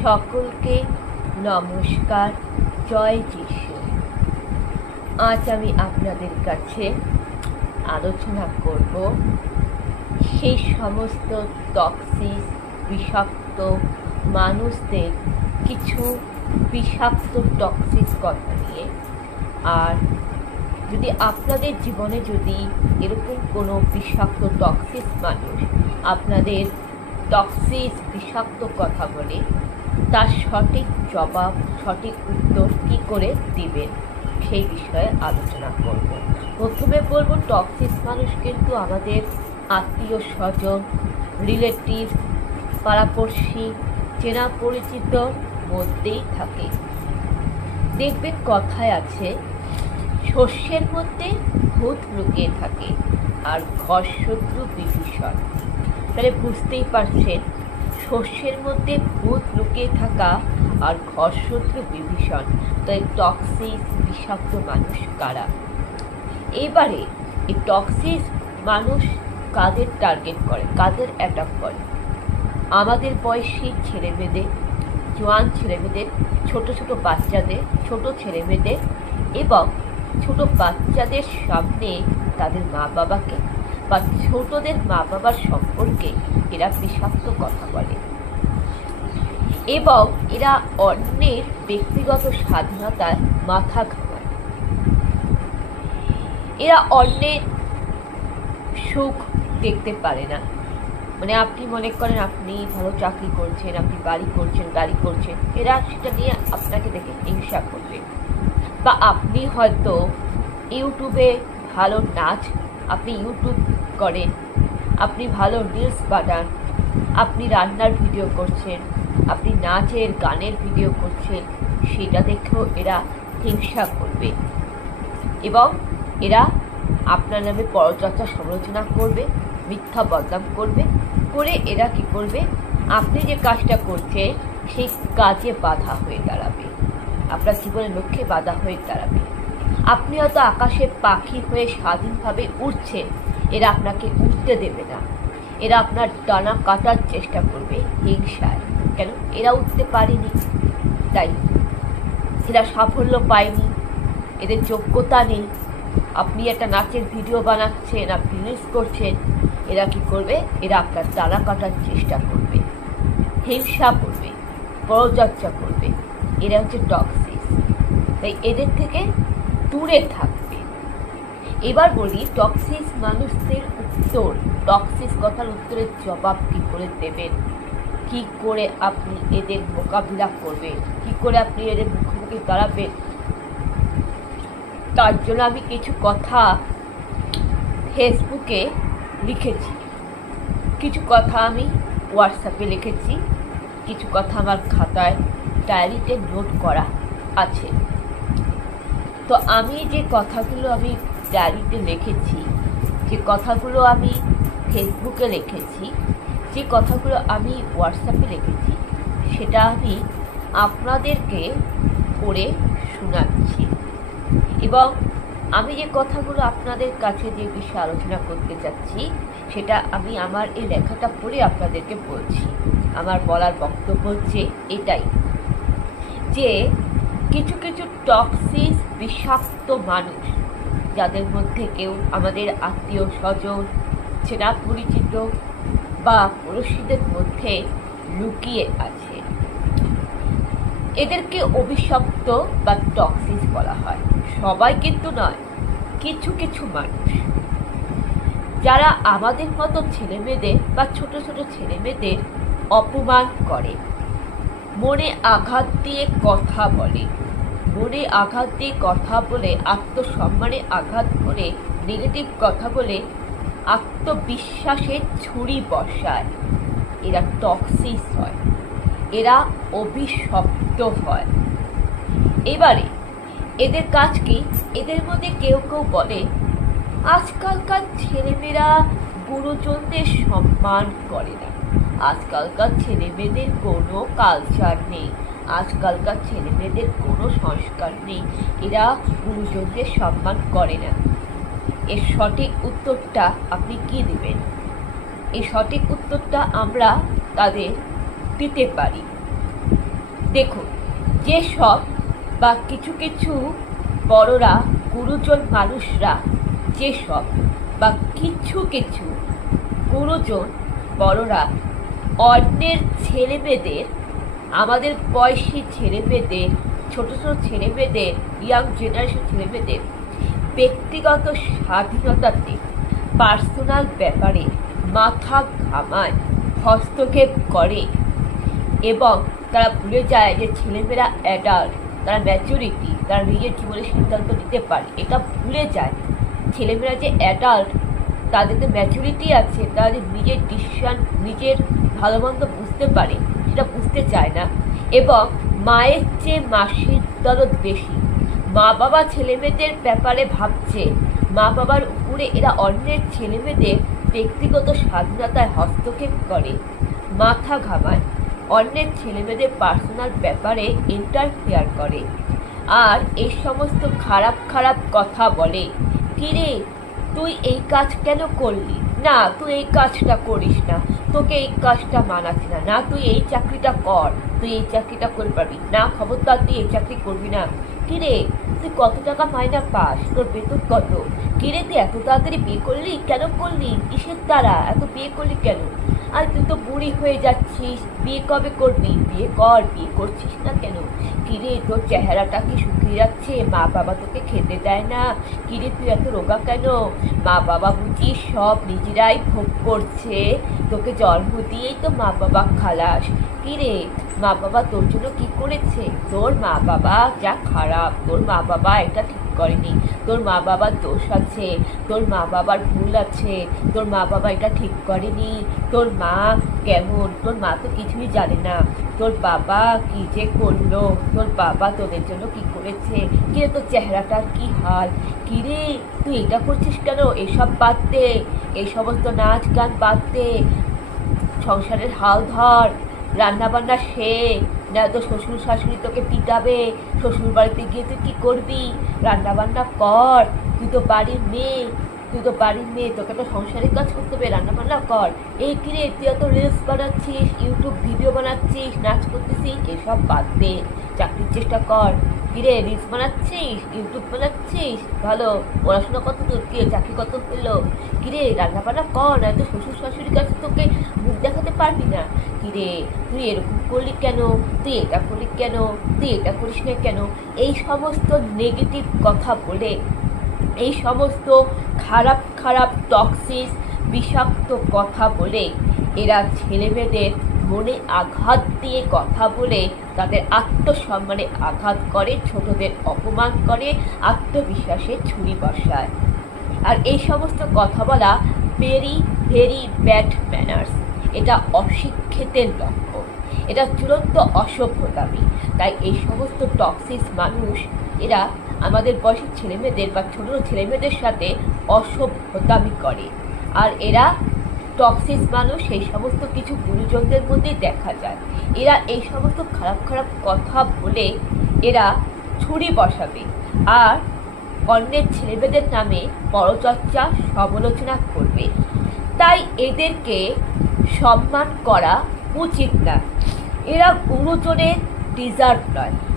সকলকে নমস্কার, জয় যিশু। আজ আমি আপনাদের কাছে আলোচনা করব সেই সমস্ত টক্সিক বিষাক্ত মানুষদের কিছু বিষাক্ত টক্সিক কথা নিয়ে। আর যদি আপনাদের জীবনে যদি এরকম কোনো বিষাক্ত টক্সিক মানুষ আপনাদের টক্সিক বিষাক্ত কথা বলে, তার সঠিক জবাব, সঠিক উত্তর কী করে দিবেন সেই বিষয়ে আলোচনা করব। প্রথমে বলবো, টক্সিক মানুষ কিন্তু আমাদের আত্মীয় স্বজন, রিলেটিভ, পাড়াপড়শি, চেনা পরিচিত মধ্যেই থাকে। দেখবেন কথায় আছে, শস্যের মধ্যে ভূত লুকিয়ে থাকে আর ঘর শত্রু বিভীষণ। তাহলে বুঝতেই পারছেন, শস্যের মধ্যে ভূত লুকিয়ে থাকা আর ঘর শত্রু বিভীষণ। তো এই টক্সিক বিষাক্ত মানুষ কারা? এবারে এই টক্সিক মানুষ কাদের টার্গেট করে, কাদের অ্যাটাক করে? আমাদের বয়সী ছেলেমেয়েদের, জোয়ান ছেলেমেয়েদের, ছোট ছোট বাচ্চাদের, ছোট ছেলেমেয়েদের এবং ছোট বাচ্চাদের সামনে তাদের মা বাবাকে বা ছোটদের মা বাবার সম্পর্কে এরা বিষাক্ত কথা বলে এবং এরা অন্যের ব্যক্তিগত স্বাধীনতায় মাথা ঘামায়। এরা অন্যের সুখ দেখতে পারে না। মানে আপনি মনে করেন আপনি ভালো চাকরি করছেন, আপনি বাড়ি করছেন, গাড়ি করছেন, এরা সেটা নিয়ে আপনাকে দেখে হিংসা করবে। বা আপনি হয়তো ইউটিউবে ভালো নাচ, আপনি ইউটিউব করেন, আপনি ভালো রিলস বানান, আপনি রান্নার ভিডিও করছেন, আপনি নাচের গানের ভিডিও করছেন, সেটা দেখেও এরা হিংসা করবে এবং এরা আপনার নামে পরচর্চা সমালোচনা করবে, মিথ্যা বদনাম করবে। করে এরা কি করবে? আপনি যে কাজটা করছেন সেই কাজে বাধা হয়ে দাঁড়াবে, আপনার জীবনের লক্ষ্যে বাধা হয়ে দাঁড়াবে। আপনি হয়তো আকাশে পাখি হয়ে স্বাধীনভাবে উড়ছেন, এরা আপনাকে উঠতে দেবে না। এরা আপনার ডানা কাটার চেষ্টা করবে হিংসায়। কেন? এরা উঠতে পারেনি, তাই এরা সাফল্য পায়নি, এদের যোগ্যতা নেই। আপনি একটা নাচের ভিডিও বানাচ্ছেন, আপনি রিলস করছেন, এরা কি করবে? এরা আপনার ডানা কাটার চেষ্টা করবে, হিংসা করবে, পরচর্চা করবে। এরা হচ্ছে টক্সিক। তাই এদের থেকে দূরে থাকবে। এবার বলি, টক্সিক মানুষদের উত্তর, টক্সিক কথার উত্তরের জবাব কী করে দেবেন, কি করে আপনি এদের মোকাবিলা করবেন, কি করে আপনি এদের মুখোমুখি দাঁড়াবেন। তার জন্য আমি কিছু কথা ফেসবুকে লিখেছি, কিছু কথা আমি হোয়াটসঅ্যাপে লিখেছি, কিছু কথা আমার খাতায় ডায়েরিতে নোট করা আছে। তো আমি যে কথাগুলো আমি ডায়েরিতে লিখেছি, যে কথাগুলো আমি ফেসবুকে লিখেছি, যে কথাগুলো আমি হোয়াটসঅ্যাপে লিখেছি, সেটা আমি আপনাদেরকে পড়ে শোনাচ্ছি। এবং আমি যে কথাগুলো আপনাদের কাছে যে বিষয়ে আলোচনা করতে চাচ্ছি, সেটা আমি আমার এই লেখাটা পড়ে আপনাদেরকে বলছি। আমার বলার বক্তব্য হচ্ছে এটাই, যে কিছু কিছু টক্সিক বিষাক্ত মানুষ, যাদের মধ্যে কেউ আমাদের আত্মীয় স্বজন, চেনা পরিচিত বা পড়োশীদের মধ্যে লুকিয়ে আছে, এদেরকে অভিশপ্ত বা টক্সিক বলা হয়। সবাই কিন্তু নয়, কিছু কিছু মানুষ যারা আমাদের মতো ছেলেমেয়েদের বা ছোট ছোট ছেলেমেয়েদের অপমান করে, মনে আঘাত দিয়ে কথা বলে, মনে আঘাত দিয়ে কথা বলে, আত্মসম্মানে আঘাত করে, নেগেটিভ কথা বলে আত্মবিশ্বাসে ছুরি বসায়। এরা টক্সিক হয়, এরা অভিশপ্ত হয়। এবারে এদের কাজ কি? এদের মধ্যে কেউ কেউ বলে, আজকালকার ছেলেমেয়েরা গুরুজনদের সম্মান করে না, আজকালকার ছেলেমেয়েদের কোনো কালচার নেই, আজকালকার ছেলেমেয়েদের কোনো সংস্কার নেই, এরা গুরুজনদের সম্মান করে না। এর সঠিক উত্তরটা আপনি কি দিবেন? এই সঠিক উত্তরটা আমরা তাদের দিতে পারি। দেখুন, যেসব বা কিছু কিছু বড়রা, গুরুজন মানুষরা, যেসব বা কিছু কিছু গুরুজন বড়রা অন্যের ছেলেমেয়েদের, আমাদের বয়সী ছেলেমেয়েদের, ছোট ছোট ছেলেমেয়েদের, ইয়াং জেনারেশন ছেলেমেয়েদের ব্যক্তিগত স্বাধীনতাতে, পার্সোনাল ব্যাপারে মাথা ঘামায়, হস্তক্ষেপ করে এবং তারা ভুলে যায় যে ছেলেমেয়েরা অ্যাডাল্ট, তারা ম্যাচুরিটি, তারা নিজের জীবনের সিদ্ধান্ত নিতে পারে, এটা ভুলে যায়। ছেলেমেয়েরা যে অ্যাডাল্ট, তাদেরকে ম্যাচুরিটি আছে, তারা যে নিজের ডিসিশন, নিজের ভালো মন্দ বুঝতে পারে, সেটা বুঝতে চায় না। এবং মায়ের চেয়ে মাসির দরদ বেশি। মা বাবা ছেলেমেয়েদের ব্যাপারে ভাবছে, মা বাবার উপরে এরা অন্যের ছেলেমেয়েদের ব্যক্তিগত স্বাধীনতায় হস্তক্ষেপ করে, মাথা ঘামায়, অন্যের ছেলেমেয়েদের পার্সোনাল ব্যাপারে ইন্টারফেয়ার করে, আর এই সমস্ত খারাপ খারাপ কথা বলে। কিরে, তুই এই কাজ কেন করলি? না, তুই এই কাজটা করিস না, তোকে এই কাজটা মানাচ্ছে না, না তুই এই চাকরিটা কর, তুই এই চাকরিটা করে পারবি না, খবরদার তুই এই চাকরি করবি না। কিরে, তুই কত টাকা মাইনা পাস, তোর বেতন কত? কিরে, তুই এত তাড়াতাড়ি বিয়ে করলি, কেন করলি, কিসের দ্বারা এত বিয়ে করলি কেন? আর তুই তো বুড়ি হয়ে যাচ্ছিস, বিয়ে কবে করবি? বিয়ে কর, বিয়ে করছিস না কেন? কিরে, তোর চেহারাটা কি শুকিয়ে যাচ্ছে, মা বাবা তোকে খেতে দেয় না? কিরে, তুই এত রোগা কেন? মা বাবা বুঝি সব নিজেরাই ভোগ করছে, তোকে জন্ম দিয়েই তো মা বাবা খালাস। কিরে, মা বাবা তোর জন্য কি করেছে? তোর মা বাবা যা খারাপ, তোর মা বাবা এটা ঠিক করেনি, তোর মা বাবার দোষ আছে, তোর মা বাবার ভুল আছে, তোর মা বাবা এটা ঠিক করেনি। তোর মা কেমন, তোর মা তো কিছুই জানে না, তোর বাবা কি যে করলো, তোর বাবা তোদের জন্য কি করেছে, কিরে তোর চেহারাটার কি হাল? কিরে, তুই এটা করছিস কেন? এসব বাদ দে, এই সমস্ত নাচ গান বাদ দে, সংসারের হাল ধর, রান্না বান্না শেখ, না তো শ্বশুর শাশুড়ি তোকে পিটাবে, শ্বশুর বাড়িতে গিয়ে তুই কি করবি? রান্না বান্না কর, তুই তো বাড়ির মেয়ে, তুই তো বাড়ির মেয়ে, তোকে তো সংসারের কাজ করতে হবে, রান্না বান্না কর। এই কিরে, তুই এত রিলস বানাচ্ছিস, ইউটিউব ভিডিও বানাচ্ছিস, নাচ করতেছিস, এসব বাদ দে, চাকরির চেষ্টা কর। কিরে, রিলস বানাচ্ছিস, ইউটিউব বানাচ্ছিস, ভালো, পড়াশোনা কত দূর, কি চাকরি কত হলো? কিরে, রান্না বান্না কর, না তো শ্বশুর শাশুড়ির কাছে তোকে মুখ দেখাতে পারবি না। কিরে, তুই এরকম করলি কেন, তুই এটা করলি কেন, তুই এটা করিস না কেন? এই সমস্ত নেগেটিভ কথা বলে, এই সমস্ত খারাপ খারাপ টক্সিক বিষাক্ত কথা বলে এরা ছেলেমেয়েদের মনে আঘাত দিয়ে কথা বলে তাদের আত্মসম্মানে আঘাত করে, ছোটদের অপমান করে, আত্মবিশ্বাসে ছুরি বসায়। আর এই সমস্ত কথা বলা ভেরি ভেরি ব্যাড ম্যানার্স, এটা অশিক্ষিতের লক্ষণ, এটা চূড়ান্ত অসভ্যতামি। তাই এই সমস্ত টক্সিক মানুষ এরা আমাদের বয়সী ছেলেমেয়েদের বা ছোট ছেলেমেয়েদের সাথে অসভ্যতামি করে। আর এরা টক্সিক মানুষ সেই সমস্ত কিছু গুরুজনদের মধ্যে দেখা যায়। এরা এই সমস্ত খারাপ খারাপ কথা বলে এরা ছুরি বসাবে আর অন্যের ছেলেমেয়েদের নামে পরচর্চা সমালোচনা করবে। তাই এদেরকে সম্মান করা উচিত না, এরা গুরুজনের ডিজার্ভ নয়।